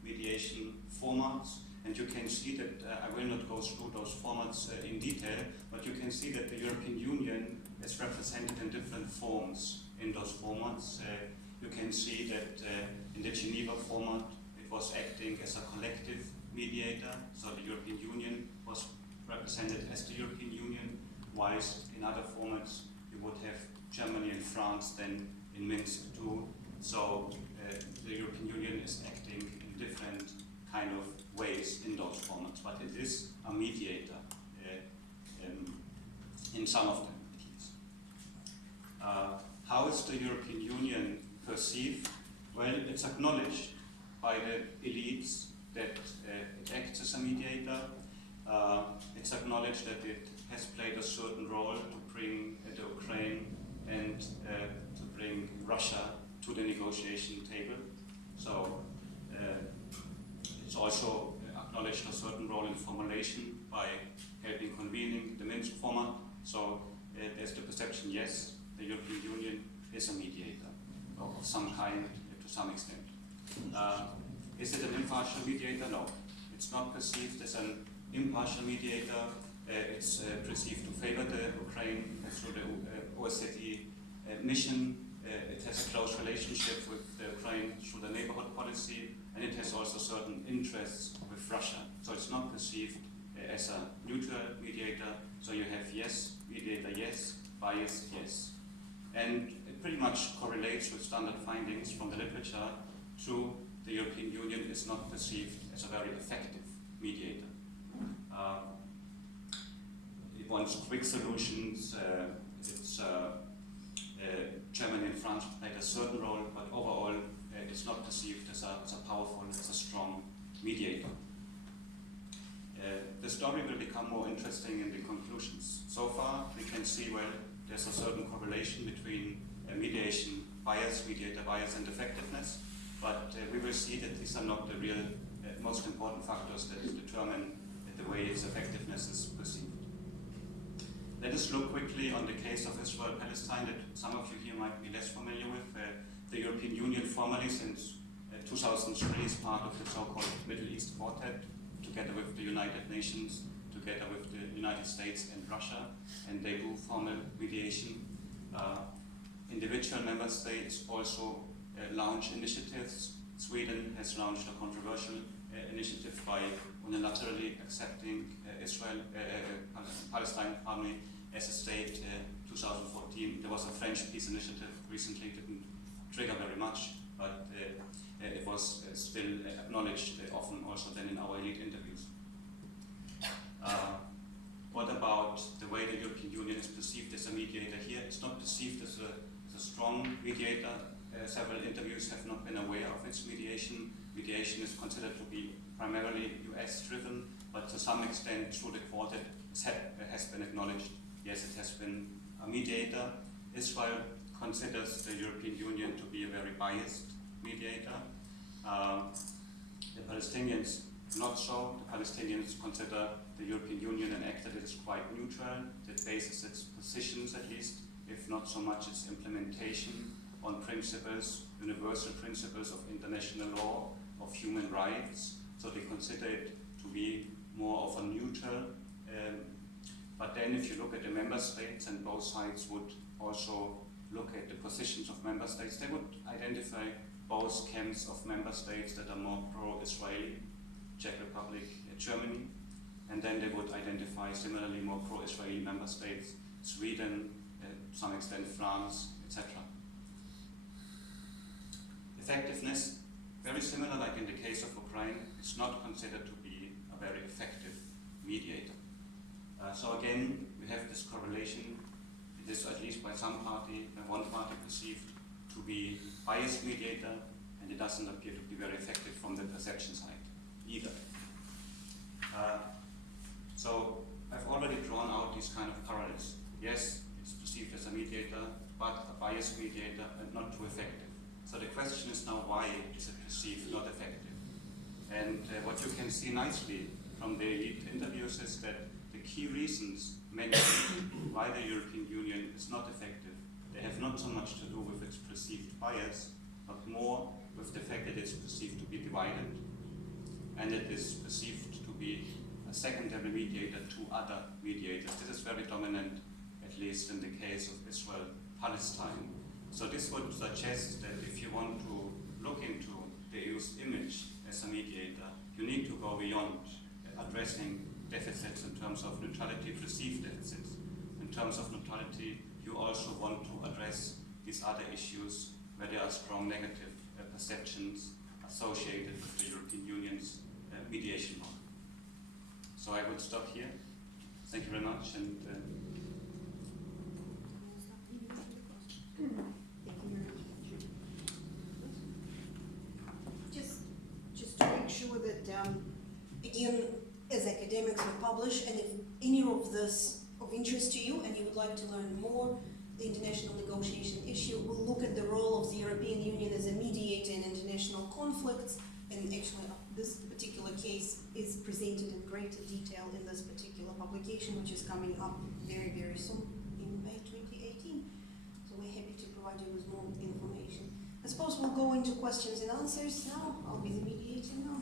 mediation formats, and you can see that, I will not go through those formats in detail, but you can see that the European Union is represented in different forms in those formats. You can see that in the Geneva format it was acting as a collective mediator, so the European Union was represented as the European Union, whilst in other formats you would have Germany and France then in Minsk too. So the European Union is acting in different kind of ways in those formats, but it is a mediator in some of them at least. How is the European Union perceived? Well, it's acknowledged by the elites that it acts as a mediator. It's acknowledged that it has played a certain role to bring the Ukraine and to bring Russia to the negotiation table. So It's also acknowledged a certain role in formulation by helping convening the Minsk format. So there's the perception, yes, the European Union is a mediator of some kind to some extent. Is it an impartial mediator? No. It's not perceived as an impartial mediator. It's perceived to favor the Ukraine through the OSCE mission. It has a close relationship with the Ukraine through the neighborhood policy, and it has also certain interests with Russia. So it's not perceived as a neutral mediator. So you have yes, mediator, yes, bias, yes. And it pretty much correlates with standard findings from the literature to the European Union is not perceived as a very effective mediator. It wants quick solutions. Germany and France played a certain role, but overall it's not perceived as a powerful, as a strong mediator. The story will become more interesting in the conclusions. So far, we can see, well, there's a certain correlation between mediation bias, mediator bias, and effectiveness, but we will see that these are not the real most important factors that determine the way its effectiveness is perceived. Let us look quickly on the case of Israel-Palestine that some of you here might be less familiar with. The European Union formally since 2003 is part of the so-called Middle East Quartet, together with the United Nations, together with the United States and Russia, and they do formal mediation. Individual member states also launch initiatives. Sweden has launched a controversial initiative by unilaterally accepting Palestine as a state 2014. There was a French peace initiative recently, didn't trigger very much, but it was still acknowledged often also then in our elite interviews. What about the way the European Union is perceived as a mediator here? It's not perceived as a strong mediator. Several interviews have not been aware of its mediation. Mediation is considered to be primarily US-driven, but to some extent through the Quartet it has been acknowledged. Yes, it has been a mediator. Israel considers the European Union to be a very biased mediator. The Palestinians not so. The Palestinians consider the European Union an actor that is quite neutral, that bases its positions at least, if not so much its implementation, on principles, universal principles of international law, of human rights. So they consider it to be more of a neutral. But then if you look at the member states, and both sides would also look at the positions of member states, they would identify both camps of member states that are more pro-Israeli, Czech Republic, Germany, and then they would identify similarly more pro-Israeli member states, Sweden, to some extent France, etc. Effectiveness, very similar like in the case of Ukraine, it's not considered to be a very effective mediator. So again, we have this correlation. It is at least by some party, by one party perceived to be biased mediator, and it doesn't appear to be very effective from the perception side either. So I've already drawn out these kind of parallels. Yes, it's perceived as a mediator, but a biased mediator and not too effective. So the question is now, why is it perceived not effective? And what you can see nicely from the elite interviews is that the key reasons mentioned why the European Union is not effective, they have not so much to do with its perceived bias, but more with the fact that it's perceived to be divided, and it is perceived to be a secondary mediator to other mediators. This is very dominant, at least in the case of Israel-Palestine. So this would suggest that if you want to look into the EU's image as a mediator, you need to go beyond addressing deficits in terms of neutrality, perceived deficits. In terms of neutrality, you also want to address these other issues where there are strong negative perceptions associated with the European Union's mediation model. So I would stop here. Thank you very much. And just to make sure that again, as academics we publish, and if any of this of interest to you and you would like to learn more, the international negotiation issue, we'll look at the role of the European Union as a mediator in international conflicts, and actually this particular case is presented in greater detail in this particular publication, which is coming up very, very soon in May 2018. So we're happy to provide you with more information. I suppose we'll go into questions and answers now. I'll be the mediator now.